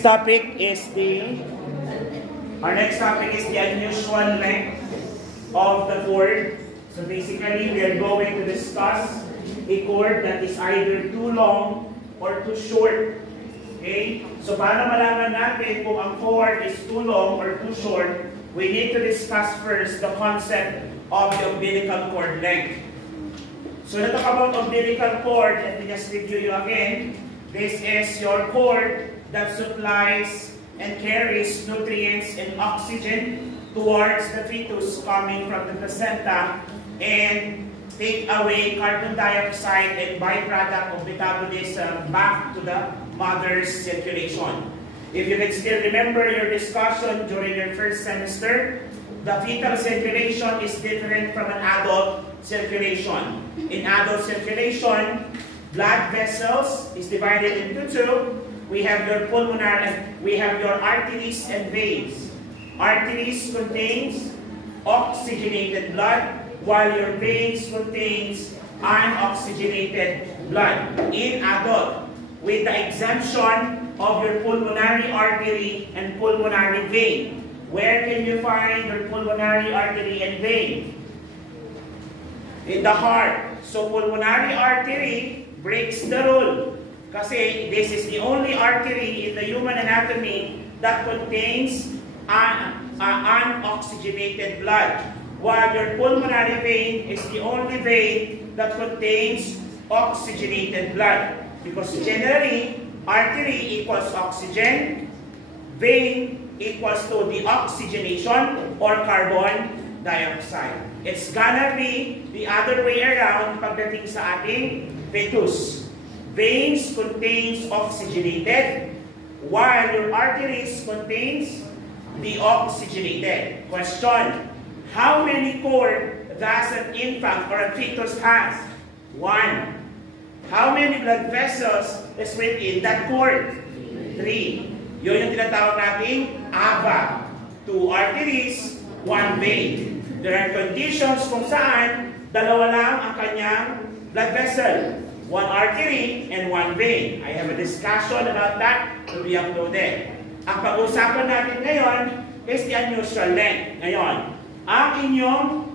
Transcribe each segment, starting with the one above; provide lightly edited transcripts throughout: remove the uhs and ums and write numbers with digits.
next topic is the unusual length of the cord. So basically, we are going to discuss a cord that is either too long or too short. Okay? So para malaman natin kung ang cord is too long or too short, we need to discuss first the concept of the umbilical cord length. So let's talk about umbilical cord. Let me just review you again. This is your cord that supplies and carries nutrients and oxygen towards the fetus coming from the placenta and take away carbon dioxide and byproduct of metabolism back to the mother's circulation. If you can still remember your discussion during your first semester, the fetal circulation is different from an adult circulation. In adult circulation, blood vessels is divided into two. We have your pulmonary, we have your arteries and veins. Arteries contains oxygenated blood, while your veins contains unoxygenated blood. In adult, with the exemption of your pulmonary artery and pulmonary vein. Where can you find your pulmonary artery and vein? In the heart. So pulmonary artery breaks the rule. Kasi this is the only artery in the human anatomy that contains unoxygenated blood. While your pulmonary vein is the only vein that contains oxygenated blood. Because generally, artery equals oxygen, vein equals to the oxygenation or carbon dioxide. It's gonna be the other way around pagdating sa ating fetus. Veins contains oxygenated, while your arteries contains deoxygenated. Question: how many cord does an infant or a fetus has? 1. How many blood vessels is within that cord? 3. Yun yung tinatawag nating AVA. 2 arteries, 1 vein. There are conditions kung saan dalawa lang ang kanyang blood vessel. 1 artery and 1 vein. I have a discussion about that to be uploaded. Ang pag-usapan natin ngayon is the unusual length. Ngayon, ang inyong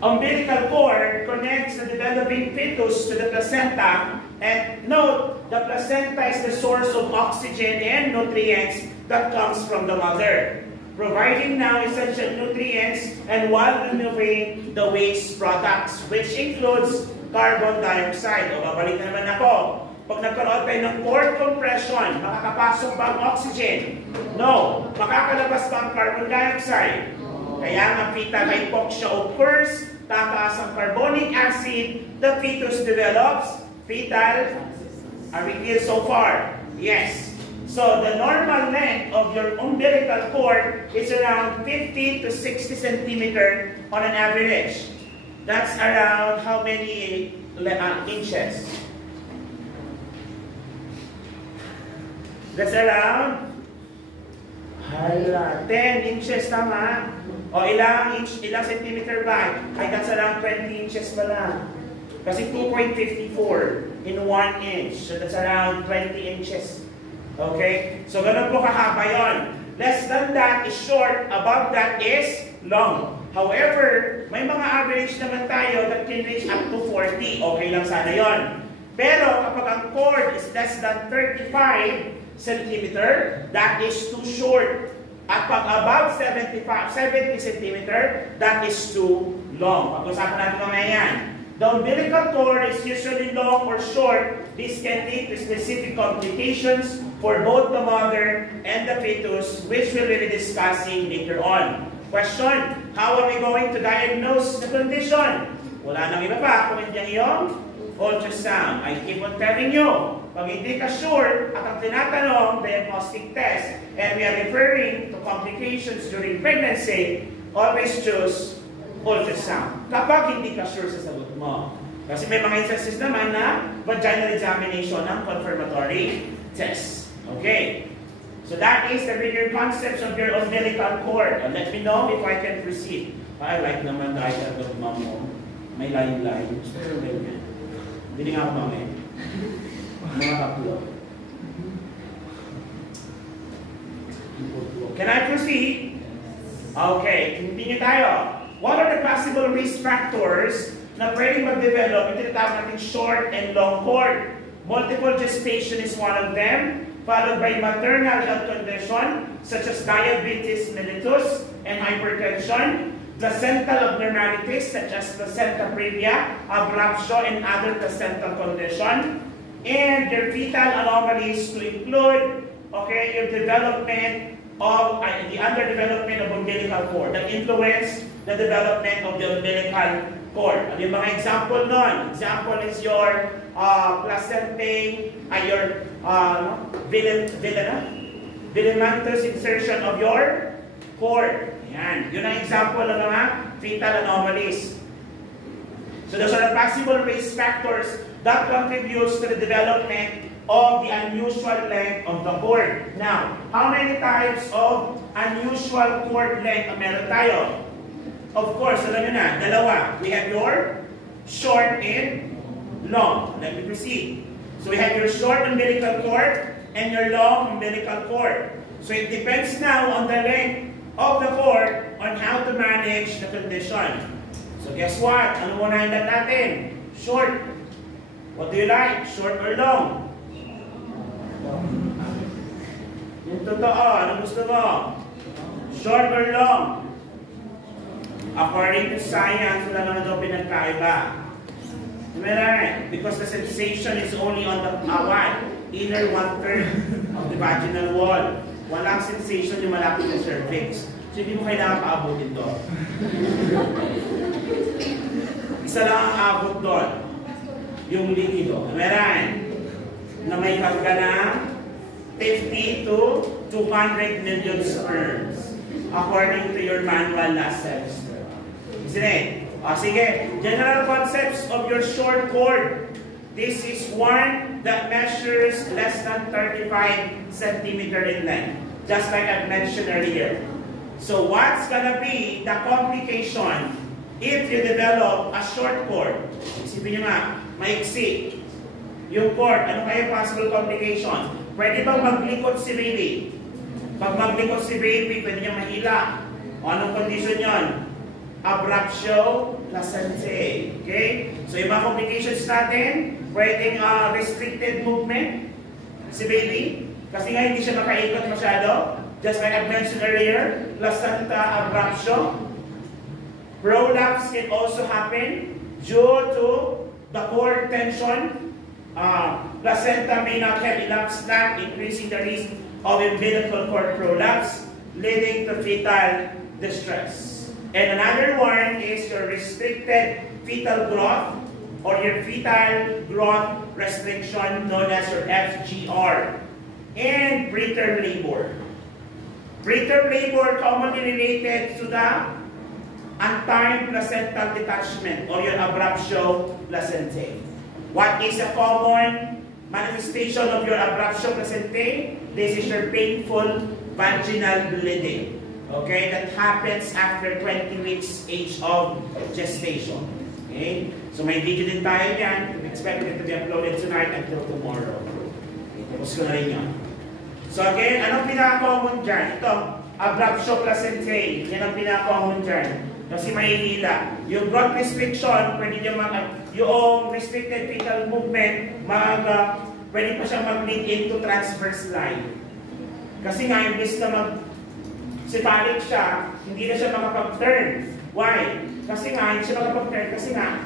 umbilical cord connects the developing fetus to the placenta. And note, the placenta is the source of oxygen and nutrients that comes from the mother, providing now essential nutrients and while removing the waste products, which includes carbon dioxide. O babalik na naman ako. Pag nagkaroon tayo ng cord compression, makakapasok ba ang oxygen? No. Makakalabas ba ang carbon dioxide? Kaya ang fetal hypoxia occurs, tataas ang carbonic acid, the fetus develops fetal. Are we clear so far? Yes. So the normal length of your umbilical cord is around 50 to 60 centimeter on an average. That's around how many inches? That's around 10 inches, tama? O ilang centimeter ba? Ay, that's around 20 inches pa lang. Kasi 2.54 in 1 inch. So that's around 20 inches. Okay? So ganun po kahaba yun. Less than that is short, above that is long. However, may mga average naman tayo that can reach up to 40. Okay lang sana yon. Pero kapag ang cord is less than 35 centimeter, that is too short. At pag above 70 centimeter, that is too long. Pag-usapan natin mamaya yan. The umbilical cord is usually long or short. This can lead to specific complications for both the mother and the fetus, which we will be discussing later on. Question: how are we going to diagnose the condition? Wala nang iba pa kung hindi yung ultrasound. I keep on telling you, pag hindi ka sure at ang tinatanong, diagnostic test, and we are referring to complications during pregnancy, always choose ultrasound. Kapag hindi ka sure sa sagot mo. Kasi may mga instances naman na vaginal examination ng confirmatory test. Okay. So that is the bigger concepts of your umbilical cord. And let me know if I can proceed. I like naman the idea of mom mo. May line-line. Hindi nga ako mamaya. Mga kaplo. Can I proceed? Okay, continue tayo. What are the possible risk factors na pwedeng mag-develop? Ito tinatawag natin short and long cord. Multiple gestation is one of them, followed by maternal health condition such as diabetes mellitus and hypertension, placental abnormalities such as placenta previa, abruptio, and other placental condition, and your fetal anomalies to include, okay, your development of the underdevelopment of umbilical cord that influence the development of the umbilical cord. Ano yung mga example nun? Example is your placentae, your filamentous insertion of your cord. Yan. Yun ang example ng mga fetal anomalies. So those are the possible risk factors that contributes to the development of the unusual length of the cord. Now, how many types of unusual cord length ang meron tayo? Of course, alam nyo na, dalawa. We have your short and long. Let me proceed. So we have your short umbilical cord and your long umbilical cord. So it depends now on the length of the cord on how to manage the condition. So guess what? Ano muna hindan natin? Short. What do you like? Short or long? Yung totoo, ano gusto mo? Short or long? According to science, wala naman daw pinagkaiba. Right? Because the sensation is only on the inner 1/3 of the vaginal wall. Walang sensation yung malapit na cervix. So hindi mo kailangan paabutin doon. Isa lang ang abot doon. Yung likido. Right? Na may karga na 50 to 200 million sperms according to your manual last semester. Isn't it? Sige. General concepts of your short cord. This is one that measures less than 35 centimeters in length. Just like I mentioned earlier. So what's gonna be the complication if you develop a short cord? Isipin nyo nga, maiksi. Yung cord, ano kaya possible complication? Pwede bang maglikot si baby? Pag maglikot si baby, pwede niya mahila. O anong condition yon? Abruptio placentae. Okay? So yung mga complications natin, pwedeng restricted movement si baby. Kasi nga hindi siya makaikot masyado. Just like I mentioned earlier, placenta abruptio. Prolapse can also happen due to the cord tension. Placenta may not have enough slack, increasing the risk of umbilical cord prolapse, leading to fetal distress. And another one is your restricted fetal growth or your fetal growth restriction known as your FGR. And preterm labor. Preterm labor commonly related to the untimed placental detachment or your abruptio placentae. What is a common manifestation of your abruptio placentae? This is your painful vaginal bleeding. Okay, that happens after 20 weeks age of gestation. Okay, so may video din tayo yan. We expect it to be uploaded tonight until tomorrow. Okay, tapos ko na rin yan. So again, anong pinaka-common dyan? Ito, abruptio placentae. Yan ang pinaka-common dyan. Kasi mahihila. Yung growth restriction, pwede nyo yung restricted fetal movement, pwede pa siya mag-lead into transverse line. Kasi nga, imbis na cephalic siya, hindi na siya makapag-turn. Why? Kasi nga, hindi siya makapag-turn kasi nga,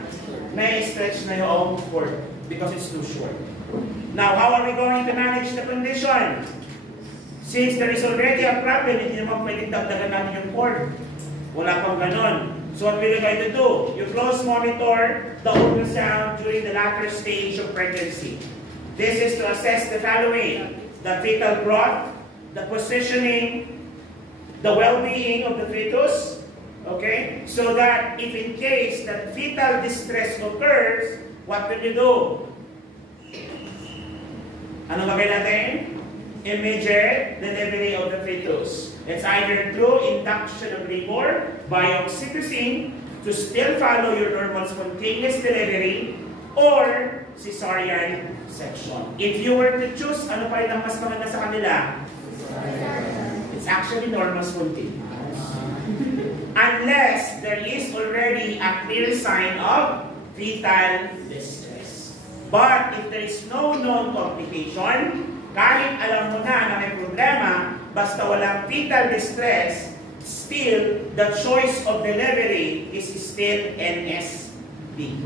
na-stretch na yung cord because it's too short. Now, how are we going to manage the condition? Since there is already a problem, hindi naman pwedeng dagdagan natin yung cord. Wala pang ganon. So what we're going to do? You close monitor the ultrasound during the latter stage of pregnancy. This is to assess the following: the fetal growth, the positioning, the well-being of the fetus, okay? So that if in case that fetal distress occurs, what will you do? Ano gagawin natin? Immediate delivery of the fetus. It's either through induction of labor by oxytocin to still follow your normal spontaneous delivery or cesarean section. If you were to choose, ano pa rin ang mas maganda sa kanila? It's actually normal spontaneous. Unless there is already a clear sign of fetal distress. But if there is no known complication, kahit alam mo na may problema, basta walang fetal distress, still, the choice of delivery is still NSD.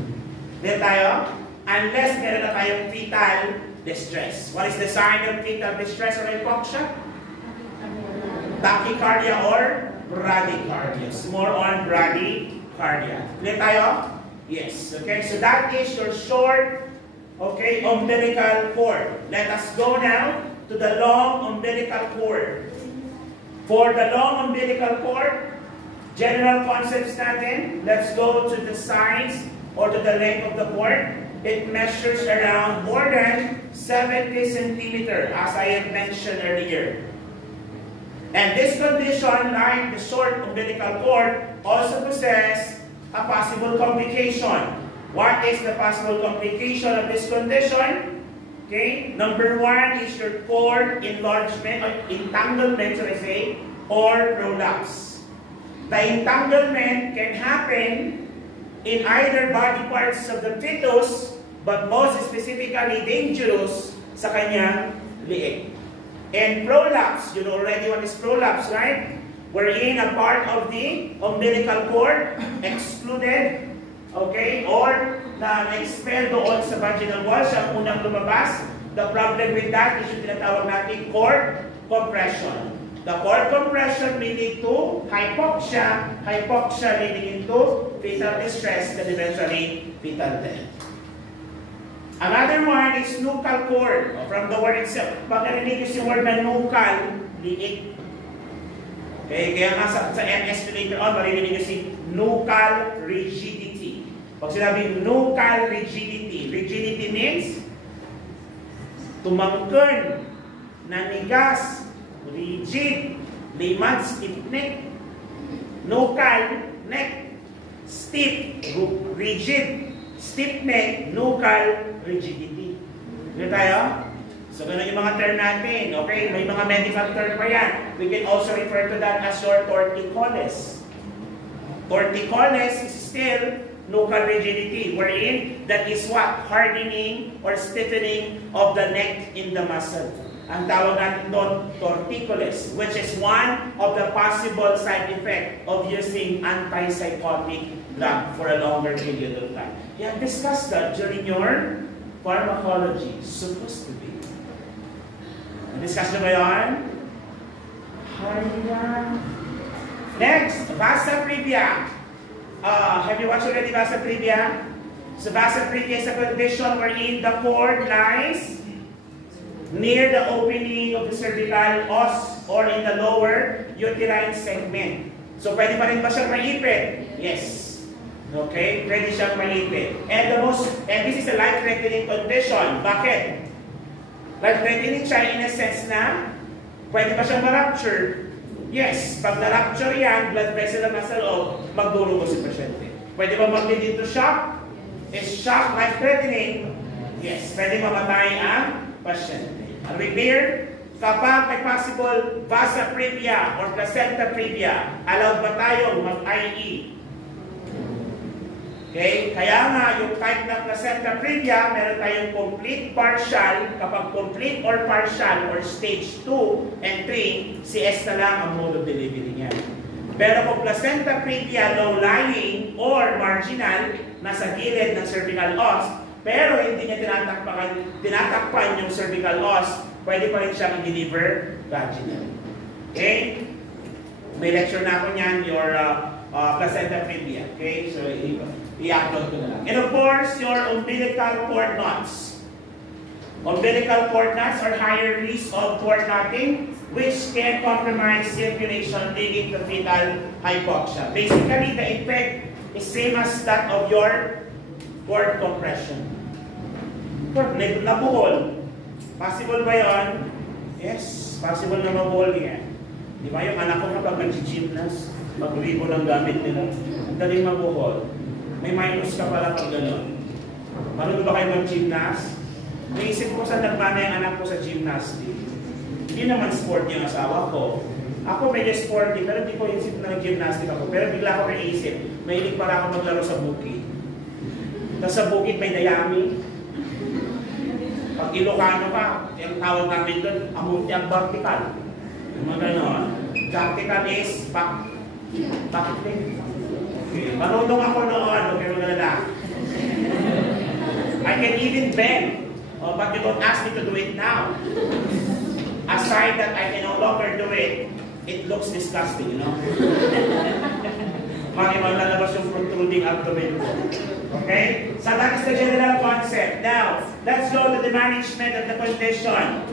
Then tayo, unless meron na tayong fetal distress. What is the sign of fetal distress or hypoxia? Tachycardia or bradycardia. More on bradycardia. Then tayo? Yes. Okay, so that is your short, okay, umbilical cord. Let us go now to the long umbilical cord. For the long umbilical cord, general concepts natin, let's go to the size or to the length of the cord. It measures around more than 70 centimeters, as I have mentioned earlier. And this condition, like the short umbilical cord, also possess a possible complication. What is the possible complication of this condition? Okay, number one is your cord enlargement or entanglement, should I say, or prolapse. The entanglement can happen in either body parts of the fetus, but most specifically dangerous sa kanyang liig. And prolapse, you know already what is prolapse, right? Wherein a part of the umbilical cord excluded, okay, or na-expel doon sa vaginal wall, siya ang unang lumabas. The problem with that is yung tinatawag natin cord compression. The cord compression may lead to hypoxia, hypoxia leading into fetal distress, and eventually fetal death. Another one is nuchal cord, from the word itself. Pag narinig yung word na nuchal, liig. Okay, kaya nga sa MS later on, marinig nyo si nuchal rigidity. Pag sinabing nuchal rigidity, rigidity means tumangkon, nanigas, rigid, limad, stiff neck. Nuchal, neck, stiff, rigid, stiff neck, nuchal rigidity. Ano tayo? So, ganun yung mga term natin. Okay? May mga medical term pa yan. We can also refer to that as your torticollis. Torticollis is still nuchal rigidity, wherein that is what? Hardening or stiffening of the neck in the muscle. Ang tawag natin doon, torticollis, which is one of the possible side effect of using antipsychotic drug for a longer period of time. Yeah, discuss that during your pharmacology. Supposed to be. Discuss na ba yan? Next, vasa previa. Have you watched already vasa previa? So vasa previa is a condition wherein the cord lies near the opening of the cervical os or in the lower uterine segment. So pwede pa rin ba siyang maipit? Yes. Okay, pwede siyang maipit. And this is a life-threatening condition. Bakit? Life-threatening siya in a sense na pwede ba siyang ma-rupture? Yes. Pag na-rupture yan, blood vessel na nasa loob, magdurugo si pasyente. Pwede ba mag-lead into shock? Is shock life-threatening? Yes. Pwede mamatay ang pasyente. Are we clear? Kapag may possible vasa previa or placenta previa, allowed ba tayong mag-IE? Okay? Kaya nga, yung type ng placenta previa, meron tayong complete partial. Kapag complete or partial or stage 2 and 3, CS na lang ang mode of delivery niya. Pero kung placenta previa, low-lying or marginal, nasa gilid ng cervical os, pero hindi niya tinatakpan yung cervical os, pwede pa rin siyang i-deliver vaginally. Okay? May lecture na ako niyan, your placenta previa. Okay? So, i-upload ko na lang. And of course, your umbilical cord knots. Umbilical cord knots are higher risk of cord knotting, which can compromise circulation leading to fetal hypoxia. Basically, the effect is same as that of your cord compression. Nabuhol. Possible ba yun? Yes, possible na mabuhol yan. Di ba yung anak ko kapag mag-gymnast, mag-ribo ng gamit nila, ang daling mabuhol. May minus ka pala pag gano'n. Marunong ba kayo mag-gymnast? Naisip ko saan nagmana yung anak ko sa gymnastic. Hindi naman sport yung asawa ko. Ako medyo sporty, pero hindi ko isip na nag-gymnastic ako. Pero bigla ako naisip, mahilig para ako maglaro sa bukid. Tapos sa bukid may dayami. Pag Ilocano ka, yung tawag namin doon, amunti ang vertical. Yung mga gano'n. Vertical is bakit? Marunong ako noon, okay mo na. I can even bend, but you don't ask me to do it now. Aside that I can no longer do it, it looks disgusting, you know? Lalabas yung protruding abdomen ko. Okay? So that is the general concept. Now, let's go to the management of the condition.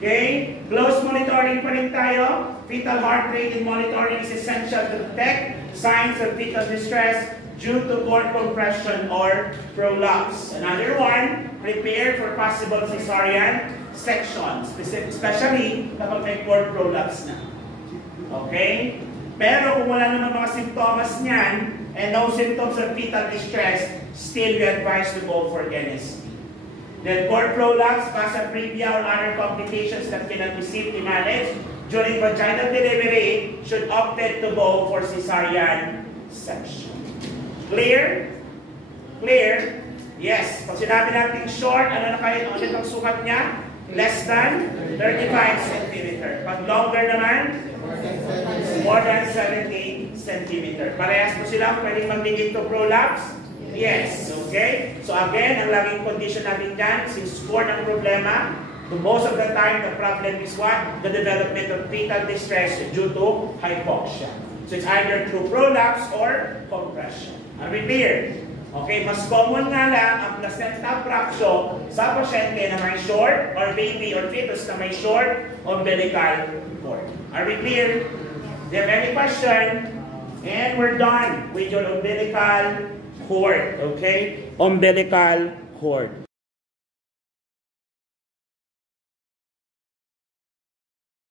Okay? Close monitoring pa rin tayo. Fetal heart rate and monitoring is essential to detect signs of fetal distress due to cord compression or prolapse. Another one, prepare for possible cesarean section, especially kapag may cord prolapse na. Okay? Pero kung wala naman mga symptoms niyan, and no symptoms of fetal distress, still we advise to go for NST. Then cord prolapse, vasa previa, or other complications that cannot be safely managed during vaginal delivery should opt to go for cesarean section. Clear? Clear? Yes. Pag sinabi natin short, ano na kayo? Ano ang sukat niya? Less than 35 cm. Pag longer naman, more than 70 cm. Parehas po sila pwedeng magbigay to prolapse? Yes. Okay? So again, ang laging condition natin dyan, since cord ang problema, most of the time, the problem is what? The development of fetal distress due to hypoxia. So it's either through prolapse or compression. Are we clear? Okay, mas common nga lang ang placenta apraxio sa pasyente na may short or baby or fetus na may short umbilical cord. Are we clear? Do you have any question? And we're done with your umbilical cord. Okay? Umbilical cord.